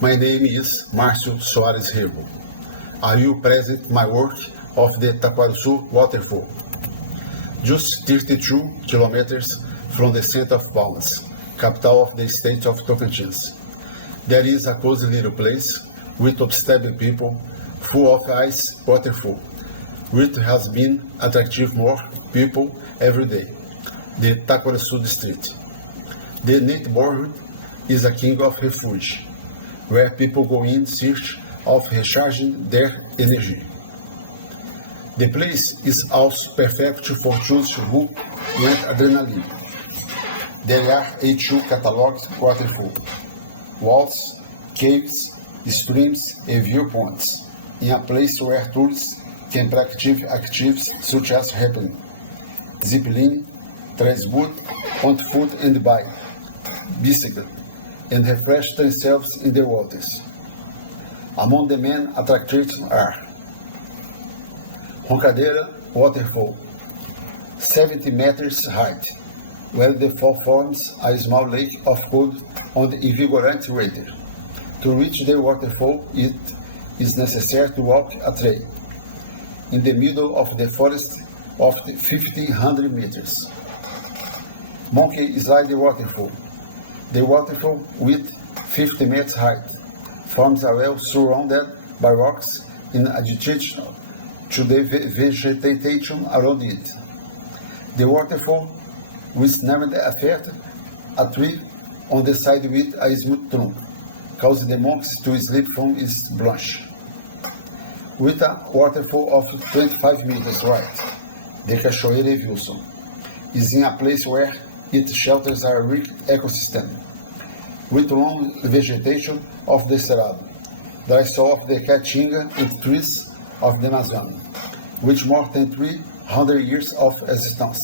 My name is Marcio Soares Rego. I will present my work of the Taquaruçu Waterfall, just 32 kilometers from the center of Palmas, capital of the state of Tocantins. There is a cozy little place with obstinate people, full of ice waterfall, which has been attracting more people every day, the Taquaruçu district. The neighborhood is a king of refuge, where people go in search of recharging their energy. The place is also perfect for those who want adrenaline. There are 82 cataloged waterfalls, walls, caves, streams, and viewpoints, in a place where tourists can practice activities such as rappelling, ziplining, transport on foot and bike, bicycle, and refresh themselves in the waters. Among the main attractions are Roncadeira Waterfall, 70 meters height, where the fall forms a small lake of cold on the invigorating weather. To reach the waterfall, it is necessary to walk a trail in the middle of the forest of 1,500 meters. Monkey Slide Waterfall. The waterfall, with 50 meters height, forms a well surrounded by rocks in addition to the vegetation around it. The waterfall was never affected a tree on the side with a smooth trunk, causing the monks to slip from its branch. With a waterfall of 25 meters wide, the Cachoeira Wilson is in a place where it shelters a rich ecosystem, with long vegetation of the Cerrado, dry soil of the Caatinga and trees of the Amazon, with more than 300 years of existence.